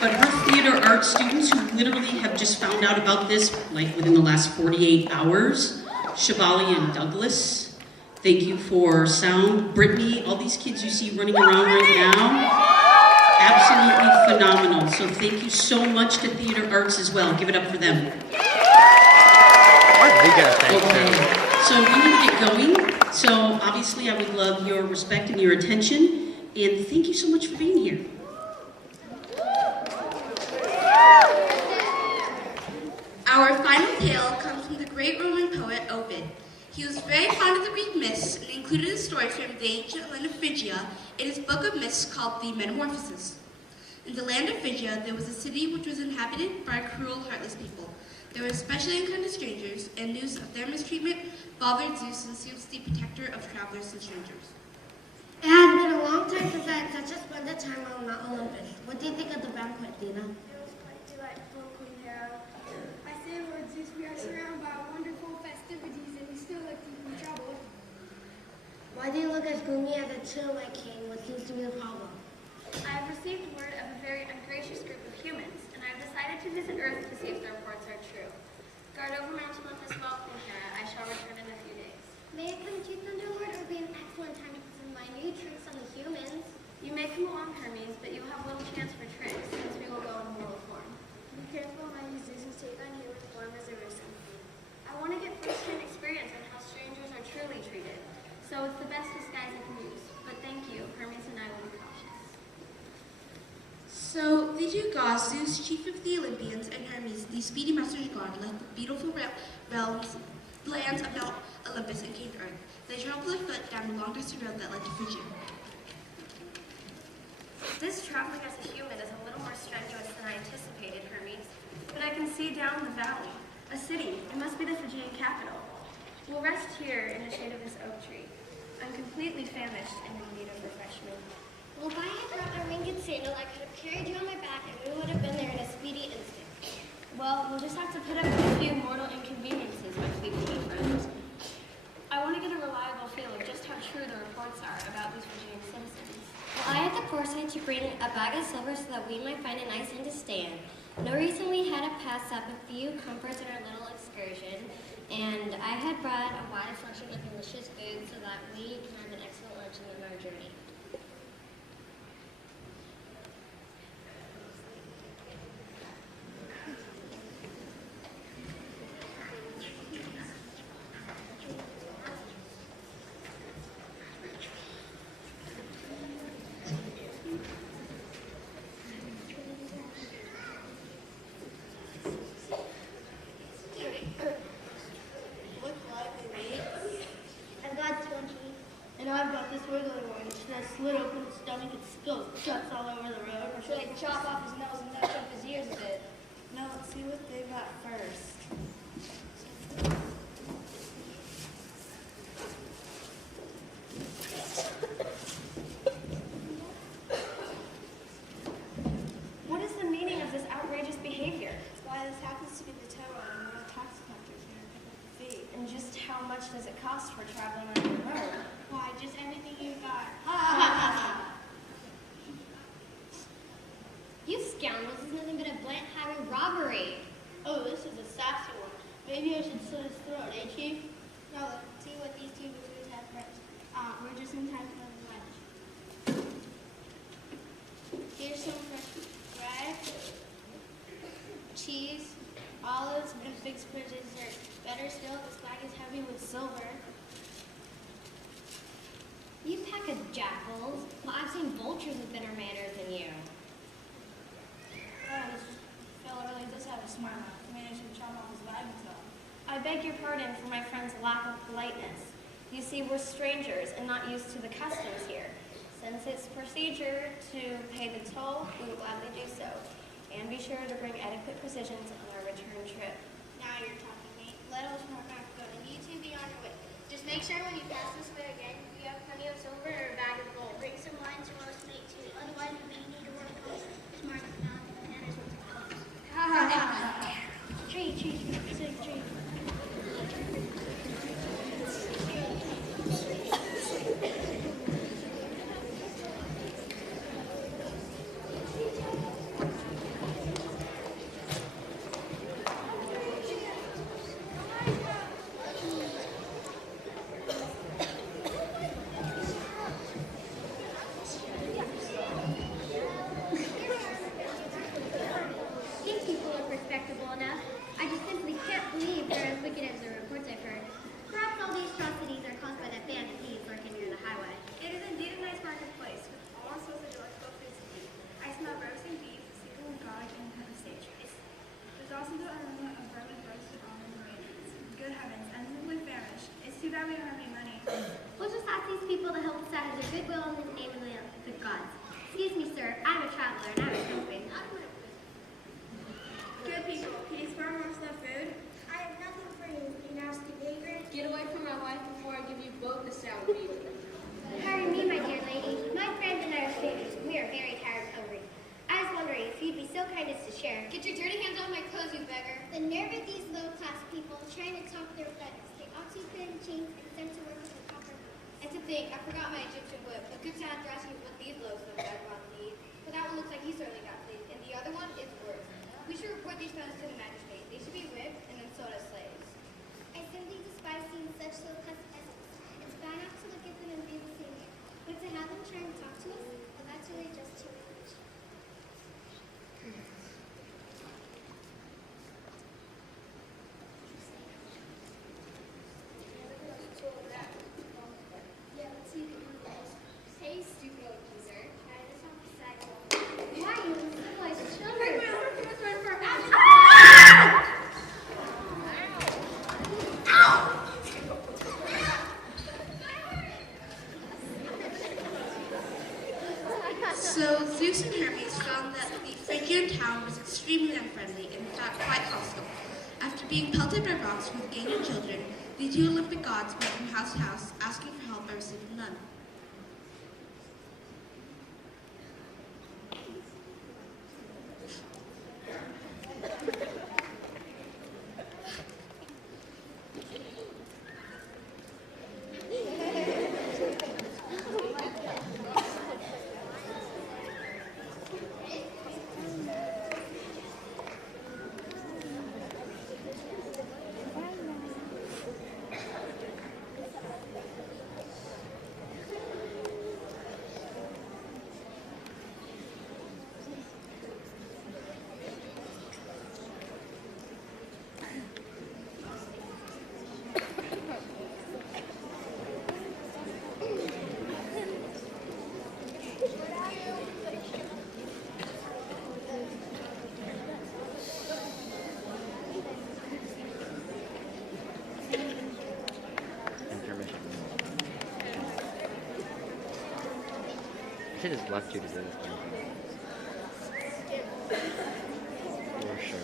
but her theater art students who literally have just found out about this like within the last 48 hours, Shavali and Douglas, thank you for sound. Brittany, all these kids you see running around right now, absolutely phenomenal. So thank you so much to Theater Arts as well. Give it up for them. Why did they get a thank Okay, so we need to get going. So obviously I would love your respect and your attention, and thank you so much for being here. Our final tale comes from the great Roman poet Ovid. He was very fond of the Greek myths and included a story from the ancient land of Phrygia in his book of myths called the Metamorphoses. In the land of Phrygia, there was a city which was inhabited by cruel, heartless people. They were especially unkind to strangers, and news of their mistreatment bothered Zeus, since he was the protector of travelers and strangers. It has been a long time since I had such a splendid time on Mount Olympus. What do you think of the banquet, Dina? It was quite delightful, Queen Hera. I say, Lord Zeus, we are surrounded by wonderful festivities and we still look deep in trouble. Why do you look as gloomy as a chill, my king? What seems to be the problem? I have received word of a very ungracious group of humans, and I have decided to visit Earth to see if their reports are true. Guard over Mount Olympus well, Queen Hera. I shall return in a few days. May I come to Thunderlord? It would be an excellent time to put some minute tricks on the humans. You may come along, Hermes, but you will have little chance for tricks, since we will go in mortal form. Be careful how you Zeus take on human form as a risk. I want to get first-hand experience on how strangers are truly treated, so it's the best disguise I can use. But thank you, Hermes and I will be cautious. So the two gods, Zeus, chief of the Olympians, and Hermes, the speedy master god, left the beautiful realms, lands of Mount Olympus and came to Earth. They traveled afoot down the long dusty road that led to Phrygia. This traveling as a human is a little more strenuous than I anticipated, Hermes. But I can see down the valley. A city. It must be the Phrygian capital. We'll rest here in the shade of this oak tree. I'm completely famished and in need of refreshment. Well, if I had brought a winged sandal, I could have carried you on my back and we would have been there in a speedy instant. Well, we'll just have to put up with a few mortal inconveniences, my fleet-footed friends. I want to get a reliable feel of just how true the reports are about these Phrygian citizens. Well, I had the foresight to bring a bag of silver so that we might find a nice inn to stay in. No reason we had to pass up a few comforts in our little excursion, and I had brought a wide selection of delicious food so that we can have an excellent lunch on our journey. And I've got this wiggling one, which has slit open his stomach and spills guts all over the road. Or should I chop off his nose and notch up his ears a bit? No, let's see what they got first. What is the meaning of this outrageous behavior? Why, this happens to be the tower and one of the tax collectors here to pick up the fee. And just how much does it cost for traveling on the road? Why, just anything you got. You scoundrels, this is nothing but a blunt highway robbery. Oh, this is a sassy one. Maybe I should slit his throat, eh, Chief? No, let's see what these two buffoons have first. We're just in time for lunch. Here's some fresh bread, cheese, olives, and figs for dessert. Better still, this bag is heavy with silver. You pack of jackals. Well, I've seen vultures with better manners than you. Oh, this fellow really does have a smart mouth. Managed to chop off his wagon tail. I beg your pardon for my friend's lack of politeness. You see, we're strangers and not used to the customs here. Since it's procedure to pay the toll, we will gladly do so. And be sure to bring adequate provisions on our return trip. Now you're talking, mate. Let us know back good, and you two be on your way. Just make sure when you pass this way again, you have plenty of silver or a bag of gold. Bring some wine to roast meat too. Otherwise, we may need to work close. Smart enough, and it's what's close. Tree, sick tree. I'm a traveler and I was hoping. Good people, can you spare more slow food? I have nothing for you, you nasty vagrant. Get away from my wife before I give you both a sound beating. Pardon me, my dear lady. My friend and I are strangers. We are very tired and hungry. I was wondering if you'd be so kind as to share. Get your dirty hands off my clothes, you beggar. The nerve of these low-class people trying to talk their friends. They ought to be put in chains and sent to work with the copper. And to think, I forgot my Egyptian whip. A good sad dressing is what these loaves of vagabonds need. But that one looks like he certainly got fleas, and the other one is worse. We should report these fellows to the magistrate. They should be whipped and then sold as slaves. I simply despise seeing such low-class peasants. It's bad enough to look at them and be the same way. But to have them try and talk to us, well, that's really just too much. Yeah, let's see if we can guys. Hey, stupid old geezer. Try this on the sidewalk. Why are you uncivilized children? So Zeus and Hermes found that the Phrygian town was extremely unfriendly and in fact quite hostile. After being pelted by rocks from gaining children, the two Olympic gods went from house to house asking for help by receiving none. I should just left you to do this. For sure.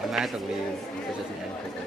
I might have to leave if it doesn't end quickly.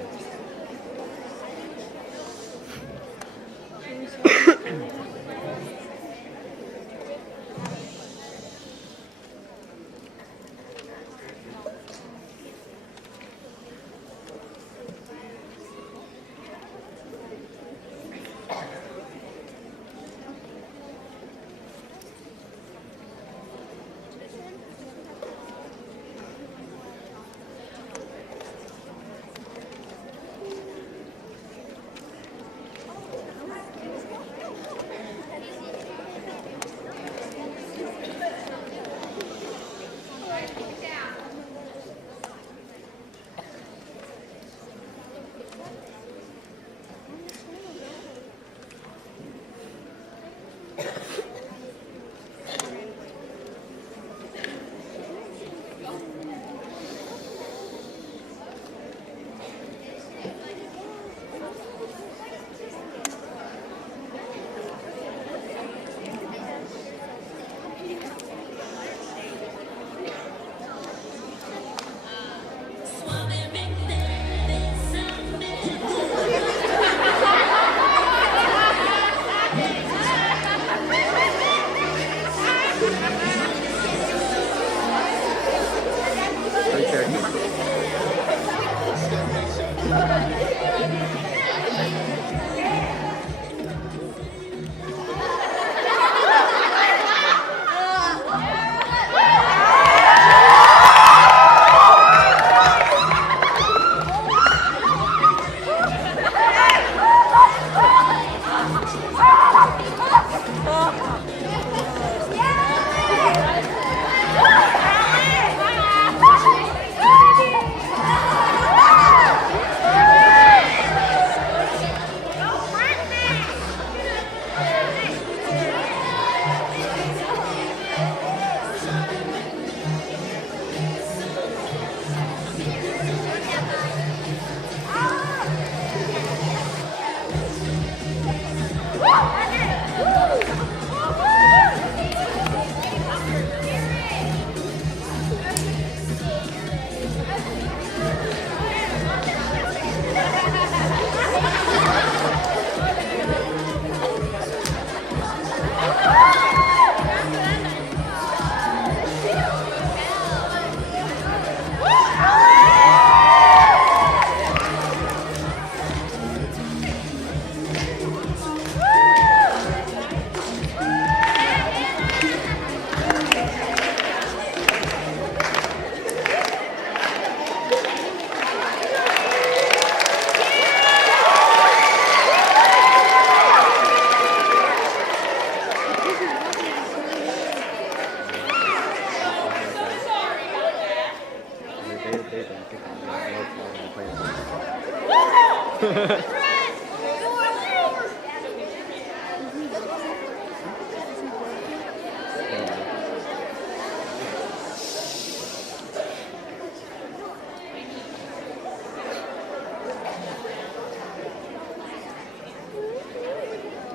They don't pick on me. No problem to play with them.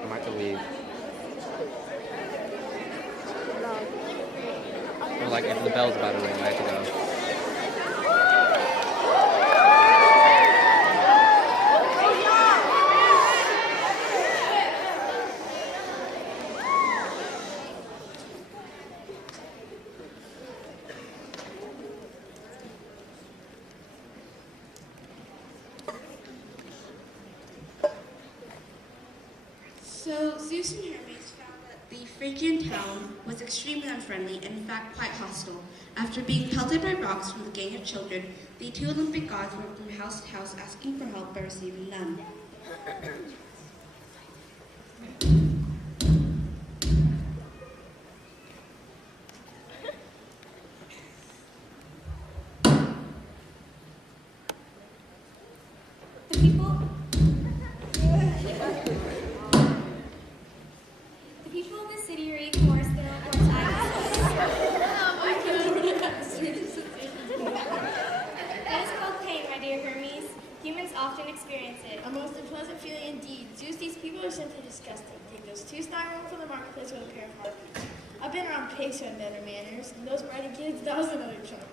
I might have to leave. Or like if the bell's about to ring, I have to go. So Zeus and Hermes found that the Phrygian town was extremely unfriendly and in fact quite hostile. After being pelted by rocks from the gang of children, the two Olympic gods went from house to house asking for help but receiving none. The people of the city are equal worse than what That is called pain, my dear Hermes. Humans often experience it. A most unpleasant feeling indeed. Zeus, these people are simply disgusting. Take those two styrofoam from the marketplace with a pair of heartbeats. I've been around pigs who had better manners, and those writing kids, that was another trouble.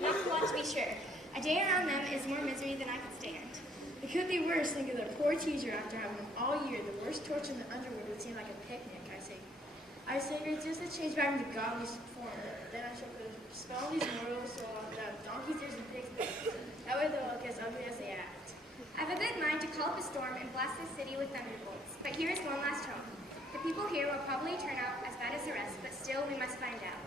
Not for want to be sure. A day around them is more misery than I could stand. It could be worse. Think of their poor teacher after having them all year. The worst torture in the underworld would seem like a picnic, I say. I say, great Zeus, let's change back into godly form. Then I shall put a spell on these mortals so I'll have donkeys' ears and pigs' backs. That way they'll look as ugly as they act. I've a good mind to call up a storm and blast this city with thunderbolts. But here is one last hope. The people here will probably turn out as bad as the rest, but still we must find out.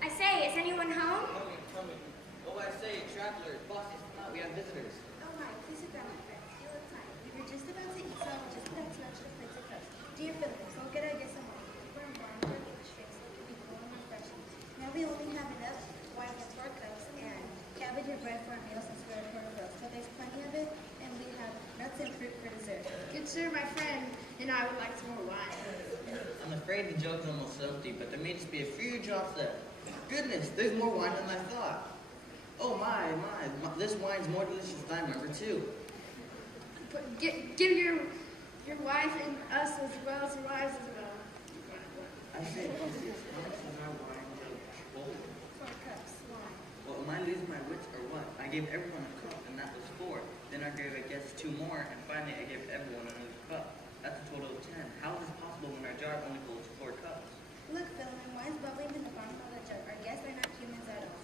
I say, is anyone home? Coming. Oh, I say, travelers, bosses, come out, we have visitors. Oh my, please sit down, my friends. You look tired. We were just about to eat, so I just about to lunch the plates of cups. Dear Philippus, I'll get our guests some more. We're embarked on the drinks that can be cool and refreshing. Now we only have enough wine for 4 cups and cabbage and bread for our meal since we're at Puerto Rico. So there's plenty of it, and we have nuts and fruit for dessert. Good sir, my friend, and I would like some more wine. I'm afraid the jug's almost empty, but there may just be a few drops left. Goodness, there's more wine than I thought. Oh my, this wine's more delicious than I remember too. Give your wife and us as well as your wives as well. I said, how much is our wine jug? 4 cups, wine. Well, am I losing my wits or what? I gave everyone a cup, and that was 4. Then I gave, I guess, 2 more, and finally I gave everyone another cup. That's a total of 10. How is this possible when our jar only holds 4 cups? Look, Phil, when wine's bubbling in the bottom of the jug, our guests are not humans at all.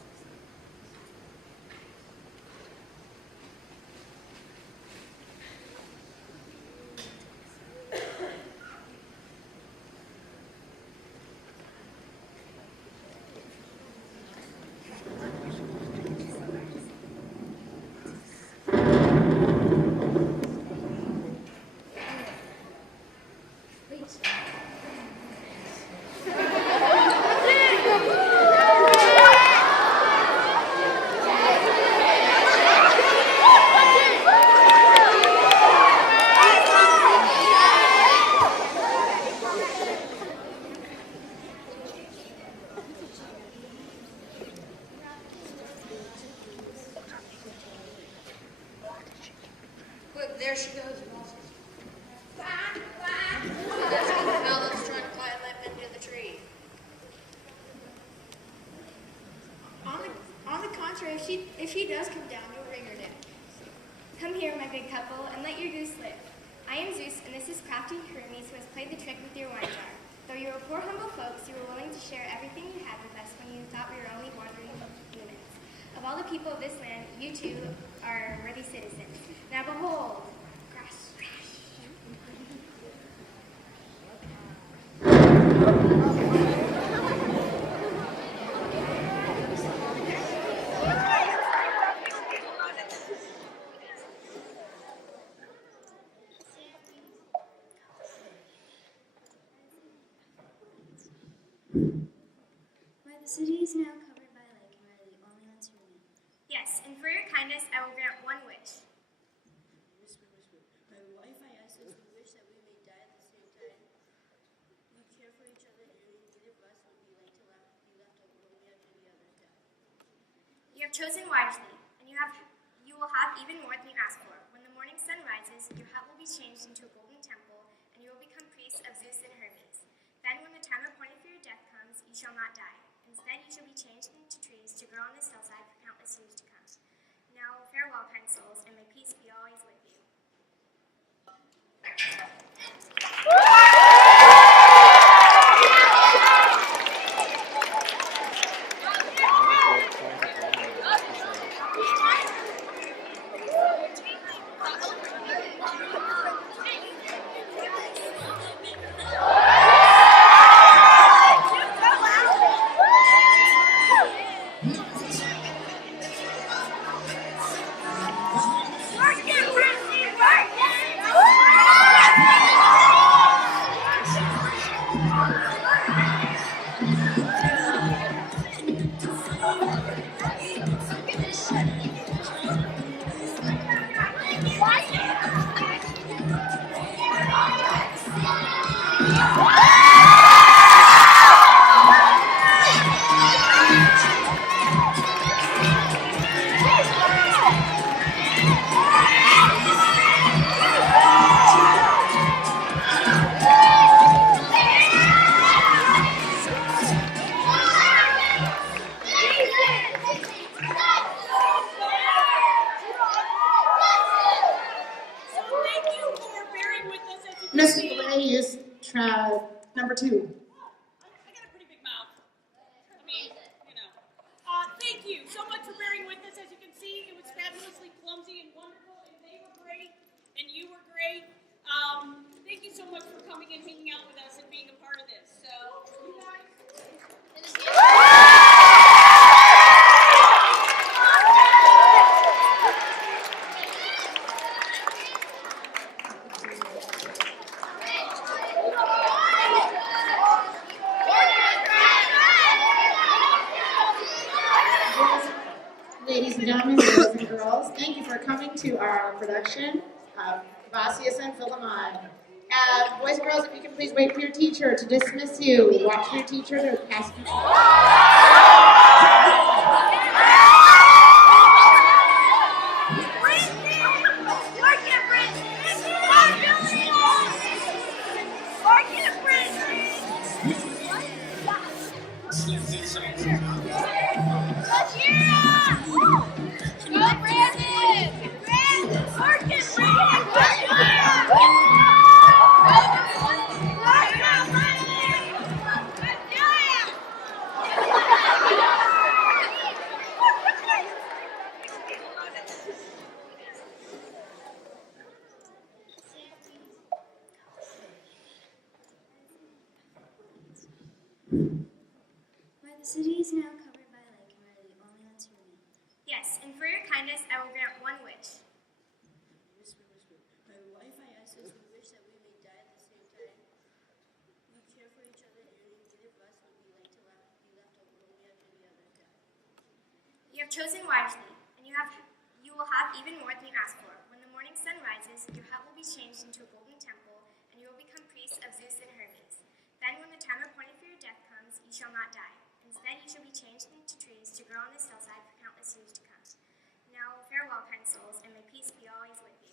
Look, there she goes. Now let's try to climb up into the tree. On the contrary, if she does come down, you'll wring her neck. Come here, my good couple, and let your goose live. I am Zeus, and this is crafty Hermes, who has played the trick with your wine jar. Though you will Of all the people of this land, you two are worthy citizens. Now behold, grass. Why, the city is now covered by a lake and we are the only ones who remain. Yes, and for your kindness, I will grant one wish. Whisper, whisper. By life I ask this, we wish that we may die at the same time. We care for each other dearly, neither of us would be like to be left alone when we have any others die. You have chosen wisely, and you will have even more than you ask for. When the morning sun rises, your hut will be changed into a golden temple, and you will become priests of Zeus and Hermes. Then, when the time appointed for your death comes, you shall not die. Instead, you shall be changed into trees to grow on this hillside for countless years to come. Now, farewell, kind souls, and may peace be always with you. Miss Gray is number 2. I got a pretty big mouth. I mean, you know. Thank you so much for bearing with us. As you can see, it was fabulously clumsy and wonderful, and they were great, and you were great. Thank you so much for coming and hanging out with us and being a part of this. So, you guys. Ladies and gentlemen, boys and girls, thank you for coming to our production of Cavasius and Philemon. Boys and girls, if you can please wait for your teacher to dismiss you. Watch for your teacher to pass you. Why, the city is now covered by a lake and we are the only ones who remain. Yes, and for your kindness, I will grant one wish. Whisper, whisper. By life I ask this, we wish that we may die at the same time. We care for each other dearly, neither of us would be like to be left alone when we have any others die. You have chosen wisely, and you will have even more than you ask for. When the morning sun rises, your hut will be changed into a golden temple, and you will become priests of Zeus and Hermes. Then, when the time appointed for your death comes, you shall not die. Instead, you shall be changed into trees to grow on this hillside for countless years to come. Now, farewell, kind souls, and may peace be always with you.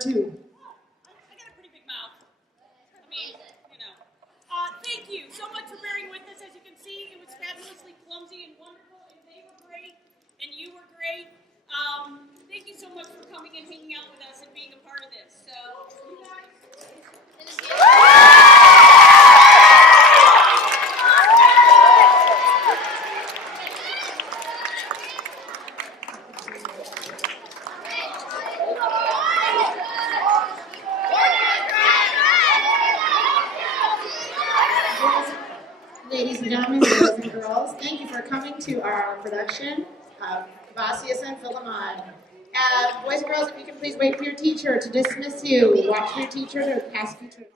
2. I got a pretty big mouth. I mean, you know. Thank you so much for bearing with us. As you can see, it was fabulously clumsy and wonderful, and they were great, and you were great. Thank you so much for coming and hanging out with us and being a part of this. So, you guys. Ladies and gentlemen, boys and girls, thank you for coming to our production of Vasius and Philemon. Boys and girls, if you can please wait for your teacher to dismiss you. Watch for your teacher to pass you to